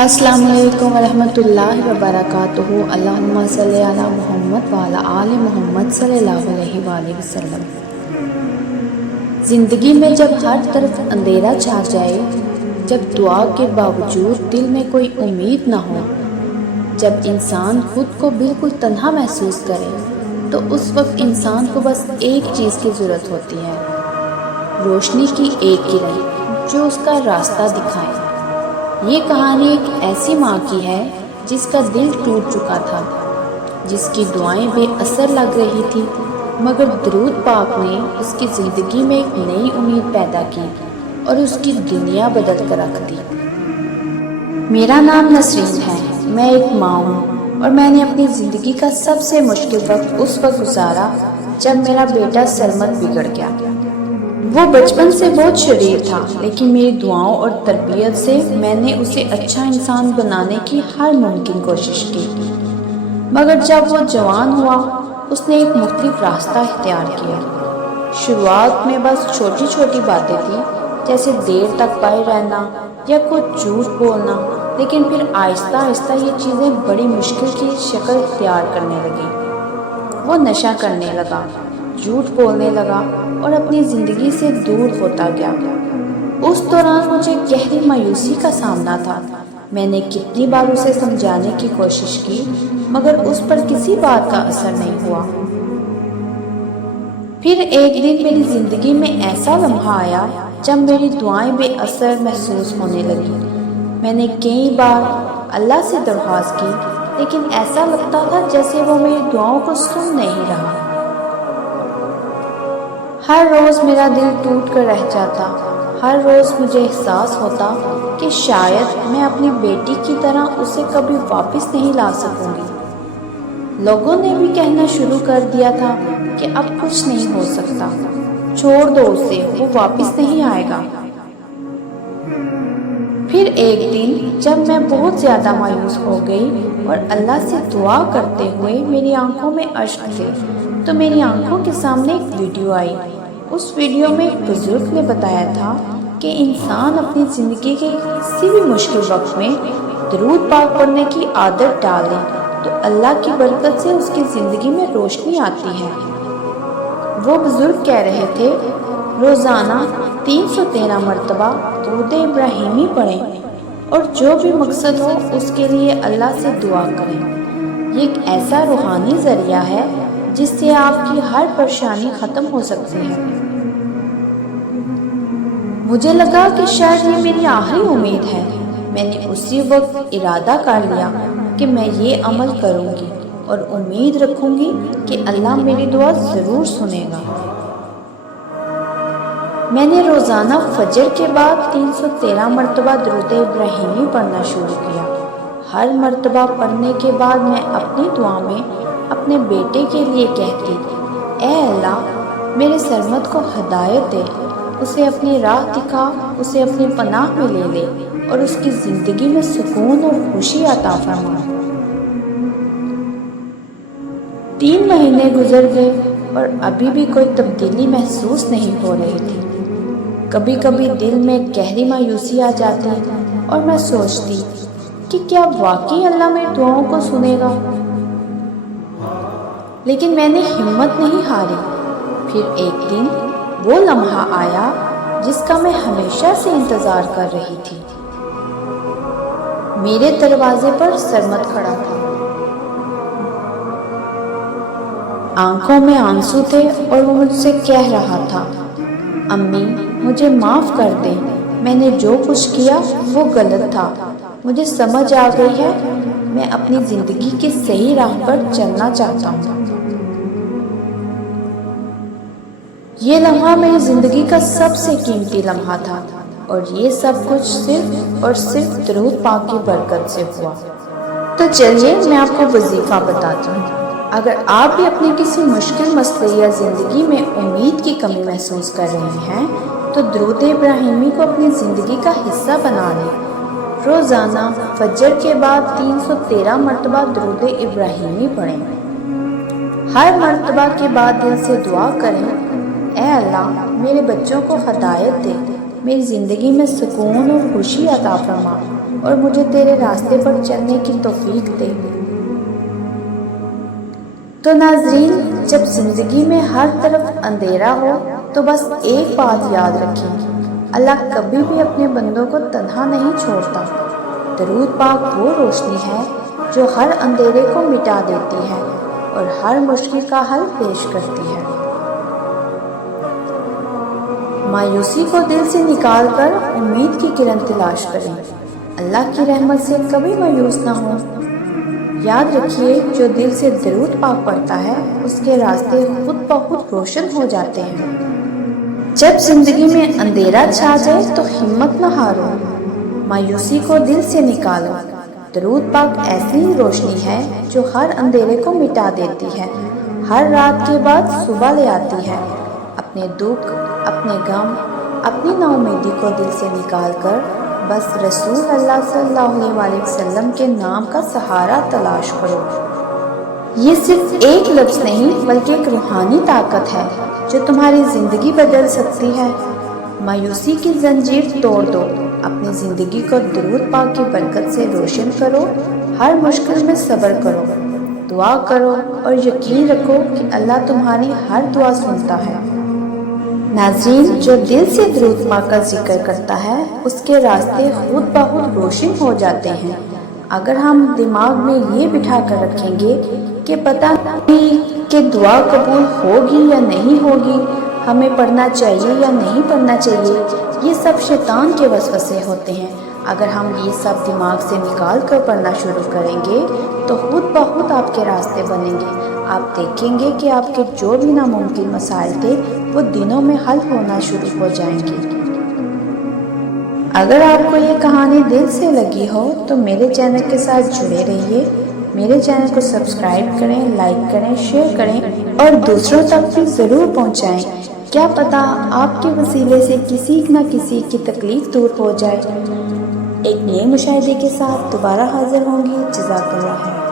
السلام علیکم ورحمۃ اللہ وبرکاتہ۔ اللہم صلی علی محمد وعلی آل محمد صلی اللہ علیہ وآلہ وسلم۔ زندگی میں جب ہر طرف اندھیرا چھا جائے، جب دعا کے باوجود دل میں کوئی امید نہ ہو، جب انسان خود کو بالکل تنہا محسوس کرے، تو اس وقت انسان کو بس ایک چیز کی ضرورت ہوتی ہے، روشنی کی ایک کرن جو اس کا راستہ دکھائے۔ یہ کہانی ایک ایسی ماں کی ہے جس کا دل ٹوٹ چکا تھا، جس کی دعائیں بے اثر لگ رہی تھی، مگر درود پاک نے اس کی زندگی میں ایک نئی امید پیدا کی اور اس کی دنیا بدل کر رکھ دی۔ میرا نام نسرین ہے، میں ایک ماں ہوں اور میں نے اپنی زندگی کا سب سے مشکل وقت اس وقت گزارا جب میرا بیٹا سرمد بگڑ گیا۔ وہ بچپن سے بہت شریر تھا، لیکن میری دعاؤں اور تربیت سے میں نے اسے اچھا انسان بنانے کی ہر ممکن کوشش کی، مگر جب وہ جوان ہوا اس نے ایک مختلف راستہ اختیار کیا۔ شروعات میں بس چھوٹی چھوٹی باتیں تھیں، جیسے دیر تک پائے رہنا یا کچھ جھوٹ بولنا، لیکن پھر آہستہ آہستہ یہ چیزیں بڑی مشکل کی شکل اختیار کرنے لگیں۔ وہ نشہ کرنے لگا، جھوٹ بولنے لگا اور اپنی زندگی سے دور ہوتا گیا۔ اس دوران مجھے گہری مایوسی کا سامنا تھا۔ میں نے کتنی بار اسے سمجھانے کی کوشش کی، مگر اس پر کسی بات کا اثر نہیں ہوا۔ پھر ایک دن میری زندگی میں ایسا لمحہ آیا جب میری دعائیں بے اثر محسوس ہونے لگیں۔ میں نے کئی بار اللہ سے درخواست کی، لیکن ایسا لگتا تھا جیسے وہ میری دعاؤں کو سن نہیں رہا۔ ہر روز میرا دل ٹوٹ کر رہ جاتا، ہر روز مجھے احساس ہوتا کہ شاید میں اپنی بیٹی کی طرح اسے کبھی واپس نہیں لا سکوں گی۔ لوگوں نے بھی کہنا شروع کر دیا تھا کہ اب کچھ نہیں ہو سکتا، چھوڑ دو اسے، وہ واپس نہیں آئے گا۔ پھر ایک دن جب میں بہت زیادہ مایوس ہو گئی اور اللہ سے دعا کرتے ہوئے میری آنکھوں میں اشک تھے، تو میری آنکھوں کے سامنے ایک ویڈیو آئی۔ اس ویڈیو میں ایک بزرگ نے بتایا تھا کہ انسان اپنی زندگی کے کسی بھی مشکل وقت میں درود پاک پڑھنے کی عادت ڈالے تو اللہ کی برکت سے اس کی زندگی میں روشنی آتی ہے۔ وہ بزرگ کہہ رہے تھے، روزانہ 313 مرتبہ درود ابراہیمی پڑھیں اور جو بھی مقصد ہو اس کے لیے اللہ سے دعا کریں۔ یہ ایک ایسا روحانی ذریعہ ہے جس سے آپ کی ہر پریشانی ختم ہو سکتی ہے۔ مجھے لگا کہ شاید یہ میری آخری امید ہے۔ میں نے اسی وقت ارادہ کر لیا کہ میں یہ عمل کروں گی اور امید رکھوں گی کہ اللہ میری دعا ضرور سنے گا۔ میں نے روزانہ فجر کے بعد 313 مرتبہ درود ابراہیمی پڑھنا شروع کیا۔ ہر مرتبہ پڑھنے کے بعد میں اپنی دعا میں اپنے بیٹے کے لیے کہتی، اے اللہ میرے سرمد کو ہدایت دے، اسے اپنی راہ دکھا، اسے اپنی پناہ میں لے لے اور اس کی زندگی میں سکون اور خوشی عطا فرما۔ 3 مہینے گزر گئے اور ابھی بھی کوئی تبدیلی محسوس نہیں ہو رہی تھی۔ کبھی کبھی دل میں گہری مایوسی آ جاتی اور میں سوچتی کہ کیا واقعی اللہ میری دعاؤں کو سنے گا؟ لیکن میں نے ہمت نہیں ہاری۔ پھر ایک دن وہ لمحہ آیا جس کا میں ہمیشہ سے انتظار کر رہی تھی۔ میرے دروازے پر سرمد کھڑا تھا، آنکھوں میں آنسو تھے اور وہ مجھ سے کہہ رہا تھا، امی مجھے معاف کر دیں، میں نے جو کچھ کیا وہ غلط تھا، مجھے سمجھ آ گئی ہے، میں اپنی زندگی کی صحیح راہ پر چلنا چاہتا ہوں۔ یہ لمحہ میری زندگی کا سب سے قیمتی لمحہ تھا اور یہ سب کچھ صرف اور صرف درود پاک کی برکت سے ہوا۔ تو چلیے میں آپ کو وظیفہ بتاتی ہوں۔ اگر آپ بھی اپنے کسی مشکل مسئلے یا زندگی میں امید کی کمی محسوس کر رہے ہیں تو درود ابراہیمی کو اپنی زندگی کا حصہ بنا لیں۔ روزانہ فجر کے بعد 313 مرتبہ درود ابراہیمی پڑھیں۔ ہر مرتبہ کے بعد دل سے دعا کریں، اے اللہ میرے بچوں کو ہدایت دے، میری زندگی میں سکون اور خوشی عطا فرما، اور مجھے تیرے راستے پر چلنے کی توفیق دے۔ تو ناظرین، جب زندگی میں ہر طرف اندھیرا ہو تو بس ایک بات یاد رکھیں، اللہ کبھی بھی اپنے بندوں کو تنہا نہیں چھوڑتا۔ درود پاک وہ روشنی ہے جو ہر اندھیرے کو مٹا دیتی ہے اور ہر مشکل کا حل پیش کرتی ہے۔ مایوسی کو دل سے نکال کر امید کی کرن تلاش کریں، اللہ کی رحمت سے کبھی مایوس نہ ہوں۔ یاد رکھیے، جو دل سے درود پاک پڑھتا ہے اس کے راستے خود بخود روشن ہو جاتے ہیں۔ جب زندگی میں اندھیرا چھا جائے تو ہمت نہ ہارو، مایوسی کو دل سے نکالو۔ درود پاک ایسی ہی روشنی ہے جو ہر اندھیرے کو مٹا دیتی ہے، ہر رات کے بعد صبح لے آتی ہے۔ اپنے دکھ، اپنے غم، اپنی نا امیدی کو دل سے نکال کر بس رسول اللہ صلی اللہ علیہ وسلم کے نام کا سہارا تلاش کرو۔ یہ صرف ایک لفظ نہیں بلکہ ایک روحانی طاقت ہے جو تمہاری زندگی بدل سکتی ہے۔ مایوسی کی زنجیر توڑ دو، اپنی زندگی کو درود پاک کی برکت سے روشن کرو، ہر مشکل میں صبر کرو، دعا کرو اور یقین رکھو کہ اللہ تمہاری ہر دعا سنتا ہے۔ ناظرین، جو دل سے درود پاک کا ذکر کرتا ہے اس کے راستے خود بخود روشن ہو جاتے ہیں۔ اگر ہم دماغ میں یہ بٹھا کر رکھیں گے کہ پتہ نہیں کہ دعا قبول ہوگی یا نہیں ہوگی، ہمیں پڑھنا چاہیے یا نہیں پڑھنا چاہیے، یہ سب شیطان کے وسوسے ہوتے ہیں۔ اگر ہم یہ سب دماغ سے نکال کر پڑھنا شروع کریں گے تو خود بخود آپ کے راستے بنیں گے۔ آپ دیکھیں گے کہ آپ کے جو بھی ناممکن مسائل تھے وہ دنوں میں حل ہونا شروع ہو جائیں گے۔ اگر آپ کو یہ کہانی دل سے لگی ہو تو میرے چینل کے ساتھ جڑے رہیے، میرے چینل کو سبسکرائب کریں، لائک کریں، شیئر کریں اور دوسروں تک بھی ضرور پہنچائیں۔ کیا پتہ آپ کے وسیلے سے کسی نہ کسی کی تکلیف دور ہو جائے۔ ایک نئے مشاہدے کے ساتھ دوبارہ حاضر ہوں گی۔ جزاک اللہ خیر۔